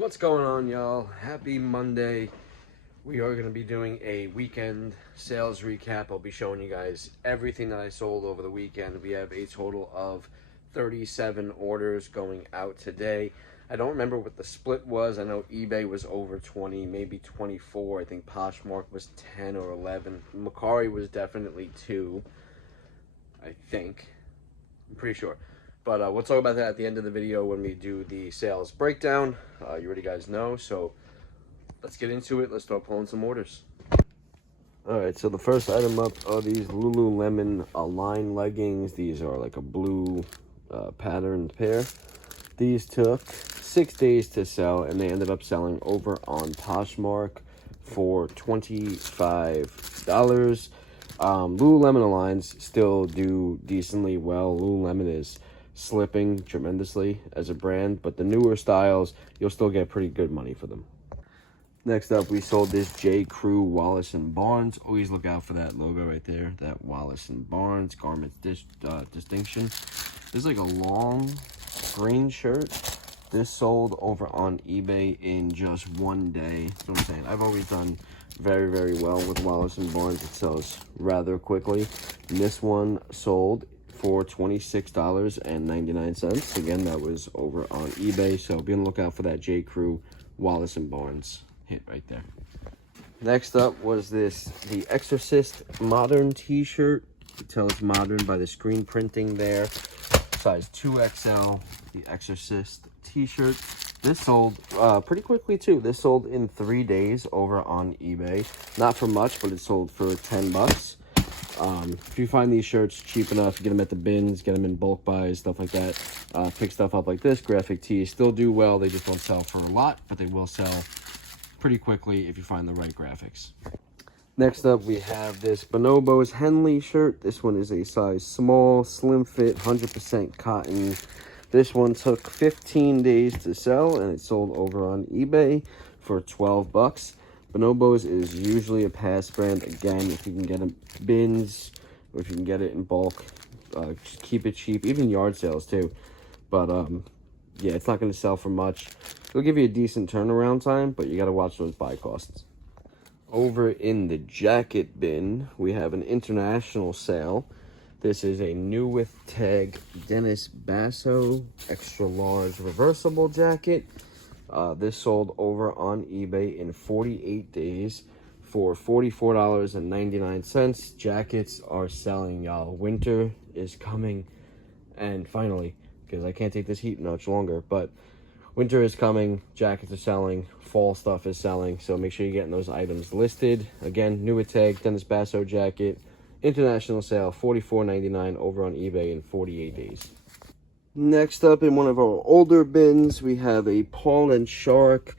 What's going on, y'all? Happy Monday. We are going to be doing a weekend sales recap. I'll be showing you guys everything that I sold over the weekend. We have a total of 37 orders going out today. I don't remember what the split was. I know eBay was over 20, maybe 24. I think Poshmark was 10 or 11. Mercari was definitely 2, I think. I'm pretty sure. But we'll talk about that at the end of the video when we do the sales breakdown. You already guys know, so let's get into it. Let's start pulling some orders. Alright, so the first item up are these Lululemon Align leggings. These are like a blue patterned pair. These took 6 days to sell, and they ended up selling over on Poshmark for $25. Lululemon Aligns still do decently well. Lululemon is slipping tremendously as a brand, but the newer styles, you'll still get pretty good money for them. Next up, we sold this J. Crew Wallace & Barnes. Always look out for that logo right there, that Wallace & Barnes garment distinction. This is like a long green shirt. This sold over on eBay in just 1 day. That's what I'm saying. I've always done very, very well with Wallace & Barnes. It sells rather quickly. And this one sold for $26.99. Again, that was over on eBay, so be on the lookout for that J. Crew Wallace & Barnes hit right there. Next up was this The Exorcist modern t-shirt. You can tell it's modern by the screen printing there. Size 2XL, The Exorcist t-shirt. This sold pretty quickly too. This sold in 3 days over on eBay. Not for much, but it sold for 10 bucks. If you find these shirts cheap enough, get them at the bins, get them in bulk buys, stuff like that. Pick stuff up like this. Graphic tees still do well. They just don't sell for a lot, but they will sell pretty quickly if you find the right graphics. Next up, we have this Bonobos Henley shirt. This one is a size small, slim fit, 100% cotton. This one took 15 days to sell, and it sold over on eBay for 12 bucks. Bonobos is usually a pass brand. Again, if you can get them bins, or if you can get it in bulk, just keep it cheap. Even yard sales too. But yeah, it's not going to sell for much. It'll give you a decent turnaround time, but you got to watch those buy costs. Over in the jacket bin, we have an international sale. This is a new with tag Dennis Basso extra large reversible jacket. This sold over on eBay in 48 days for $44.99. Jackets are selling, y'all. Winter is coming, and finally, because I can't take this heat much longer, but winter is coming, jackets are selling, fall stuff is selling, so make sure you're getting those items listed. Again, new with tag Dennis Basso jacket, international sale, $44.99 over on eBay in 48 days. Next up, in one of our older bins, we have a Paul and Shark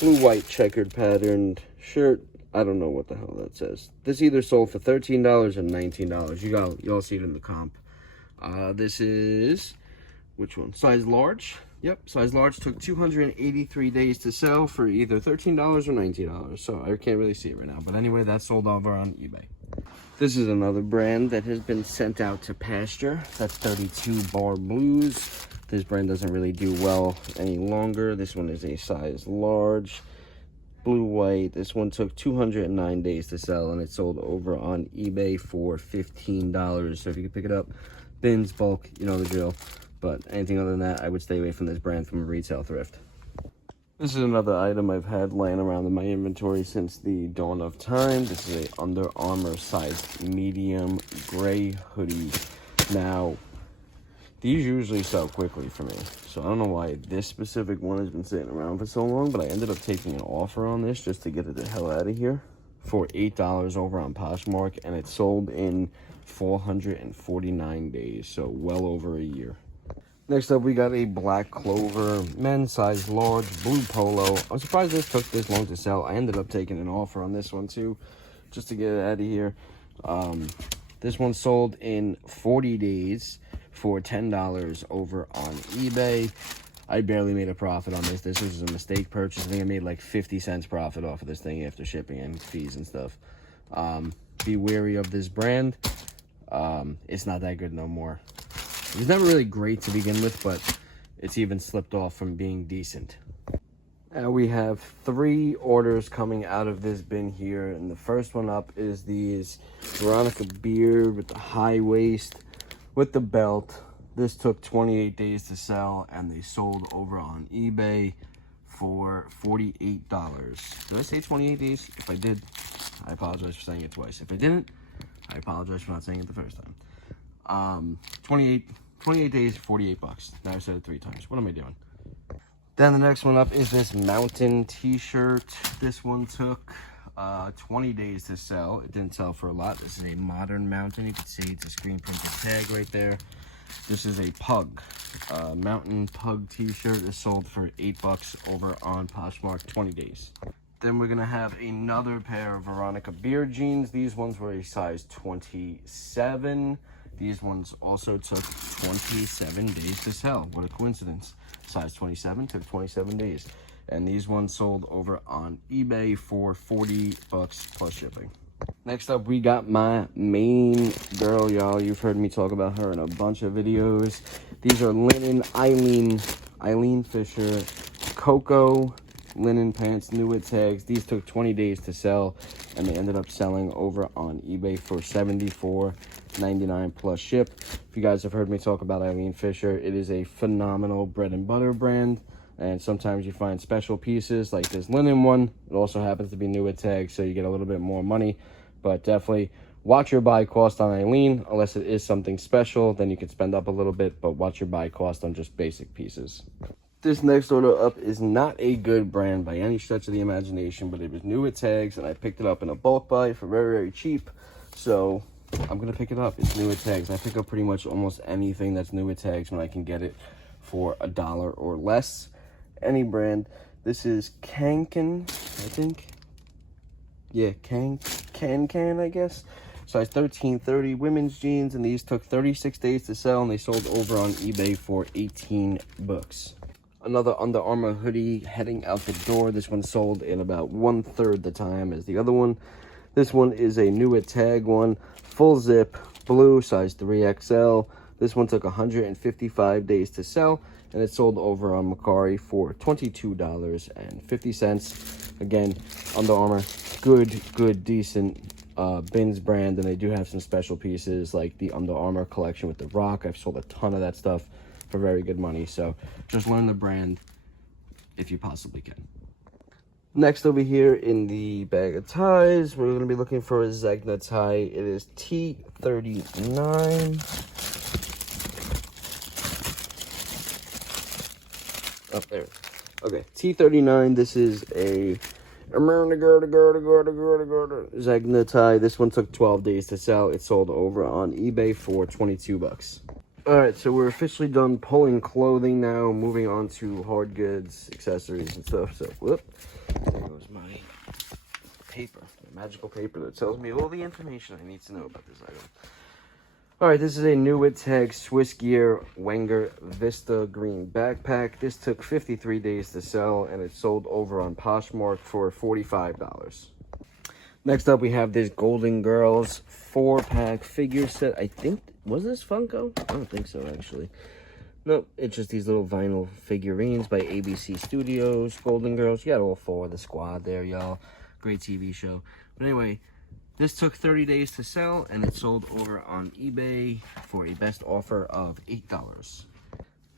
blue-white checkered patterned shirt. I don't know what the hell that says. This either sold for $13 or $19. You all see it in the comp. This is, which one? Size large. Yep, size large. Took 283 days to sell for either $13 or $19. So I can't really see it right now. But anyway, that sold over on eBay. This is another brand that has been sent out to pasture. That's 32 Bar Blues. This brand doesn't really do well any longer. This one is a size large, blue-white. This one took 209 days to sell, and it sold over on eBay for $15. So if you can pick it up, bins, bulk, you know the drill. But anything other than that, I would stay away from this brand from a retail thrift. This is another item I've had laying around in my inventory since the dawn of time. This is a Under Armour sized medium gray hoodie. Now, these usually sell quickly for me, so I don't know why this specific one has been sitting around for so long, but I ended up taking an offer on this just to get it the hell out of here for $8 over on Poshmark, and it sold in 449 days, so well over a year. Next up, we got a Black Clover men's size large blue polo. I'm surprised this took this long to sell. I ended up taking an offer on this one too, just to get it out of here. This one sold in 40 days for $10 over on eBay. I barely made a profit on this. This was a mistake purchase. I think I made like 50 cents profit off of this thing after shipping and fees and stuff. Be wary of this brand. It's not that good no more. It was never really great to begin with, but it's even slipped off from being decent. And we have 3 orders coming out of this bin here. And the first one up is these Veronica Beard with the high waist with the belt. This took 28 days to sell, and they sold over on eBay for $48. Did I say 28 days? If I did, I apologize for saying it twice. If I didn't, I apologize for not saying it the first time. 28 days, 48 bucks. Now I said it 3 times. What am I doing? Then the next one up is this mountain t-shirt. This one took 20 days to sell. It didn't sell for a lot. This is a modern mountain. You can see it's a screen printed tag right there. This is a pug. Mountain pug t-shirt is sold for $8 over on Poshmark, 20 days. Then we're gonna have another pair of Veronica Beard jeans. These ones were a size 27. These ones also took 27 days to sell. What a coincidence. Size 27 took 27 days. And these ones sold over on eBay for $40 plus shipping. Next up, we got my main girl, y'all. You've heard me talk about her in a bunch of videos. These are linen Eileen Fisher Cocoa linen pants, new with tags. These took 20 days to sell, and they ended up selling over on eBay for $74.99 plus ship. If you guys have heard me talk about Eileen Fisher, it is a phenomenal bread and butter brand, and sometimes you find special pieces like this linen one. It also happens to be new with tags, so you get a little bit more money, but definitely watch your buy cost on Eileen. Unless it is something special, then you can spend up a little bit, but watch your buy cost on just basic pieces. This next order up is not a good brand by any stretch of the imagination, but it was new with tags, and I picked it up in a bulk buy for very, very cheap. So I'm going to pick it up. It's new with tags. I pick up pretty much almost anything that's new with tags when I can get it for $1 or less. Any brand. This is Kanken, I think. Yeah, Can, I guess. Size 13-30 women's jeans, and these took 36 days to sell, and they sold over on eBay for $18. Another Under Armour hoodie heading out the door. This one sold in about 1/3 the time as the other one. This one is a new at tag one, full zip, blue, size 3XL. This one took 155 days to sell, and it sold over on Mercari for $22.50. Again, Under Armour, good, decent bins brand, and they do have some special pieces like the Under Armour collection with the Rock. I've sold a ton of that stuff for very good money, so just learn the brand if you possibly can. Next over here in the bag of ties, we're going to be looking for a Zegna tie. It is T39. Oh, there. Okay, T39. This is a Zegna tie. This one took 12 days to sell. It sold over on eBay for $22. Alright, so we're officially done pulling clothing now, moving on to hard goods, accessories, and stuff. So, whoop, there goes my paper, my magical paper that tells me all the information I need to know about this item. Alright, this is a new with tag Swiss Gear Wenger Vista green backpack. This took 53 days to sell, and it sold over on Poshmark for $45. Next up, we have this Golden Girls 4-pack figure set. I think, was this Funko? I don't think so, actually. Nope, it's just these little vinyl figurines by ABC Studios. Golden Girls, you got all 4 of the squad there, y'all. Great TV show. But anyway, this took 30 days to sell, and it sold over on eBay for a best offer of $8.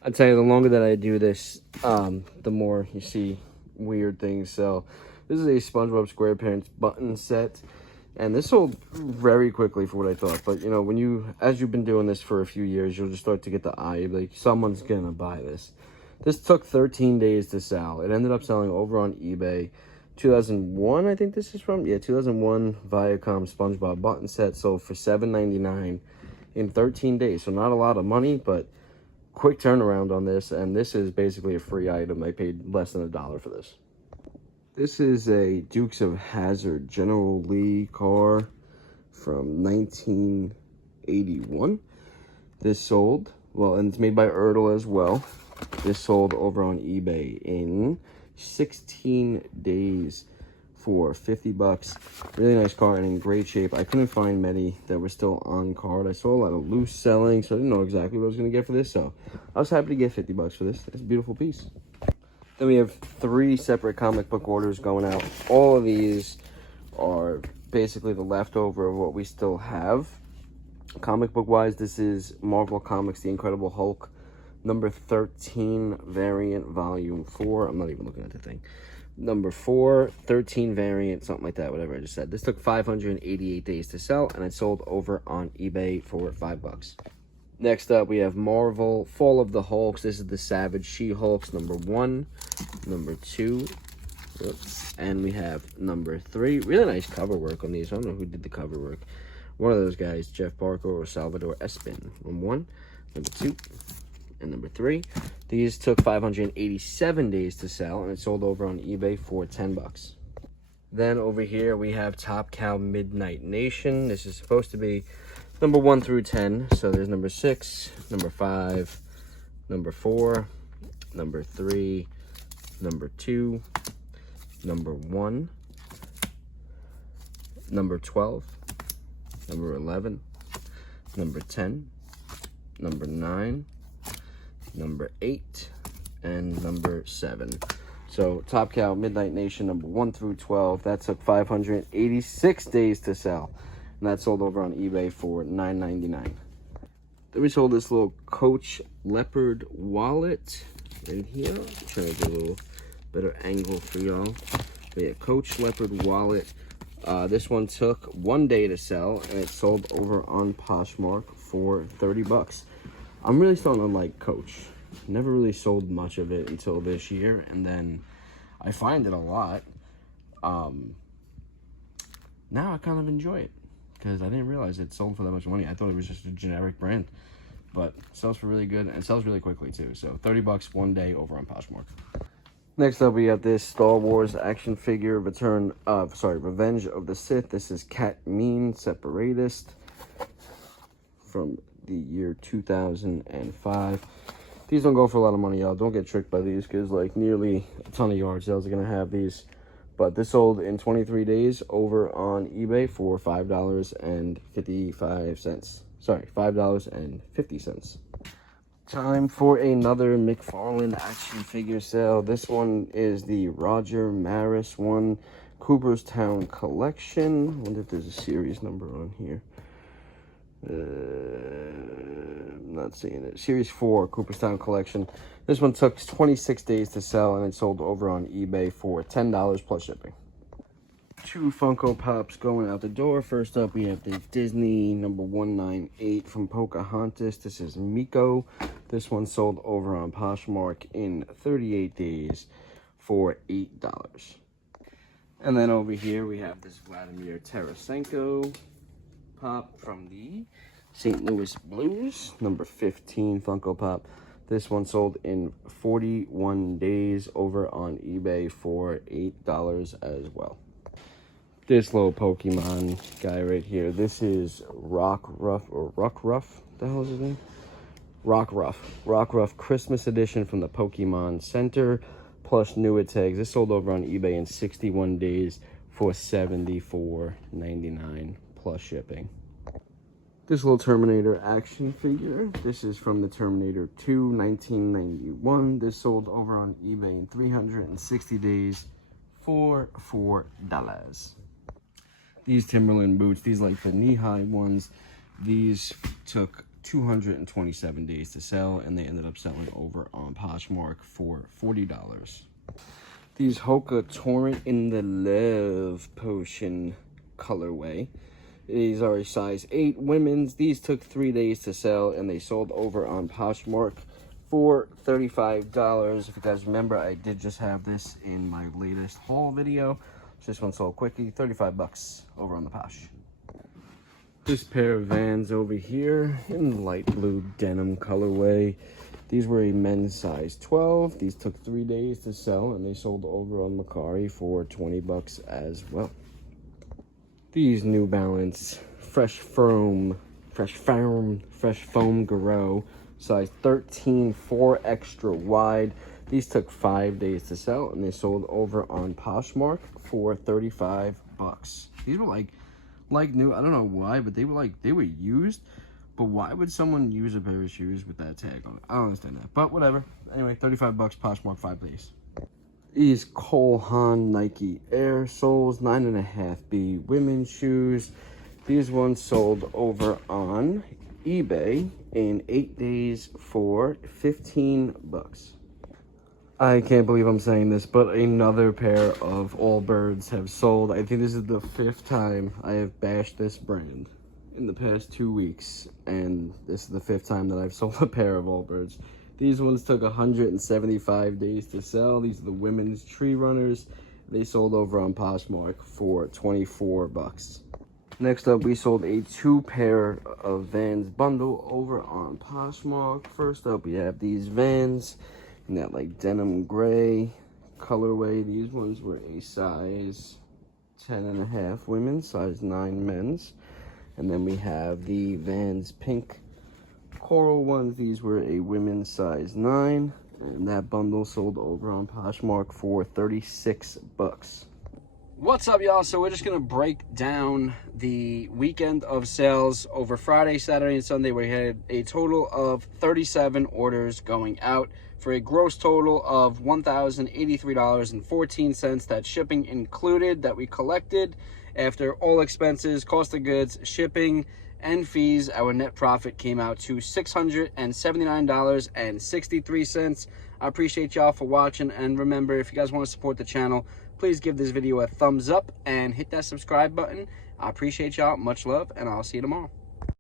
I'd tell you, the longer that I do this, the more you see weird things sell. This is a SpongeBob SquarePants button set, and this sold very quickly for what I thought. But, you know, as you've been doing this for a few years, you'll just start to get the eye, like, someone's gonna buy this. This took 13 days to sell. It ended up selling over on eBay. 2001, I think this is from. Yeah, 2001 Viacom SpongeBob button set sold for $7.99 in 13 days. So not a lot of money, but quick turnaround on this. And this is basically a free item. I paid less than $1 for this. This is a Dukes of Hazzard General Lee car from 1981. This sold, well, and it's made by Ertl as well. This sold over on eBay in 16 days for $50. Really nice car and in great shape. I couldn't find many that were still on card. I saw a lot of loose selling, so I didn't know exactly what I was going to get for this. So I was happy to get $50 for this. It's a beautiful piece. Then we have 3 separate comic book orders going out. All of these are basically the leftover of what we still have. Comic book wise, this is Marvel Comics The Incredible Hulk number 13 variant volume 4. I'm not even looking at the thing. Number 4, 13 variant, something like that, whatever I just said. This took 588 days to sell, and it sold over on eBay for $5. Next up, we have Marvel Fall of the Hulks. This is the Savage She-Hulks, number 1, number 2, and we have number 3. Really nice cover work on these. I don't know who did the cover work. One of those guys, Jeff Parker or Salvador Espin. Number 1, number 2, and number 3. These took 587 days to sell, and it sold over on eBay for $10. Then over here we have Top Cow Midnight Nation. This is supposed to be number 1 through 10. So there's number 6, number 5, number 4, number 3, number 2, number 1, number 12, number 11, number 10, number 9, number 8, and number 7. So Top Cow Midnight Nation number 1 through 12, that took 586 days to sell, and that sold over on eBay for $9.99. Then we sold this little Coach Leopard wallet right here. I'm trying to get a little better angle for y'all. But yeah, Coach Leopard wallet. This one took 1 day to sell, and it sold over on Poshmark for $30. I'm really starting to like Coach. Never really sold much of it until this year, and then I find it a lot. Now I kind of enjoy it because I didn't realize it sold for that much money. I thought it was just a generic brand, but it sells for really good and it sells really quickly too. So $30 1 day over on Poshmark. Next up, we have this Star Wars action figure, Revenge of the Sith. This is Cat Mean Separatist from the year 2005. These don't go for a lot of money, y'all. Don't get tricked by these because like nearly a ton of yard sales are gonna have these. But this sold in 23 days over on eBay for $5.55. Sorry, $5.50. Time for another McFarlane action figure sale. This one is the Roger Maris one, Cooperstown Collection. I wonder if there's a series number on here. I'm not seeing it. Series 4, Cooperstown Collection. This one took 26 days to sell, and it sold over on eBay for $10 plus shipping. 2 Funko Pops going out the door. First up, we have the Disney number 198 from Pocahontas. This is Miko. This one sold over on Poshmark in 38 days for $8. And then over here, we have this Vladimir Tarasenko Pop from the St. Louis Blues, number 15 Funko Pop. This one sold in 41 days over on eBay for $8 as well. This little Pokemon guy right here, this is Rockruff. The hell is his name? Rockruff Christmas edition from the Pokemon Center, plus newer tags. This sold over on eBay in 61 days for $74.99 plus shipping. This little Terminator action figure. This is from the Terminator 2, 1991. This sold over on eBay in 360 days for $4. These Timberland boots, these like the knee-high ones, these took 227 days to sell, and they ended up selling over on Poshmark for $40. These Hoka Torrent in the Love Potion colorway. These are a size 8 women's. These took 3 days to sell, and they sold over on Poshmark for $35. If you guys remember, I did just have this in my latest haul video. This one sold quickly, $35 over on the Posh. This pair of Vans over here in light blue denim colorway. These were a men's size 12. These took 3 days to sell, and they sold over on Mercari for $20 as well. These New Balance Fresh Foam Garou, size 13, 4 extra wide. These took 5 days to sell, and they sold over on Poshmark for $35. These were like new. I don't know why, but they were used. But why would someone use a pair of shoes with that tag on it? I don't understand that. But whatever. Anyway, $35 Poshmark, 5 days. These Cole Haan Nike Air soles, 9.5B women's shoes. These ones sold over on eBay in 8 days for 15 bucks. I can't believe I'm saying this, but another pair of Allbirds have sold. I think this is the 5th time I have bashed this brand in the past 2 weeks, and this is the 5th time that I've sold a pair of Allbirds. These ones took 175 days to sell. These are the women's tree runners. They sold over on Poshmark for 24 bucks. Next up, we sold a 2-pair of Vans bundle over on Poshmark. First up, we have these Vans in that like denim gray colorway. These ones were a size 10.5 women's, size 9 men's. And then we have the Vans pink coral ones. These were a women's size 9, and that bundle sold over on Poshmark for 36 bucks. What's up, y'all? So we're just gonna break down the weekend of sales over Friday, Saturday, and Sunday. We had a total of 37 orders going out for a gross total of $1,083.14. That's shipping included, that we collected. After all expenses, cost of goods, shipping, and fees, our net profit came out to $679.63. I appreciate y'all for watching, and remember, if you guys want to support the channel, please give this video a thumbs up and hit that subscribe button. I appreciate y'all. Much love, and I'll see you tomorrow.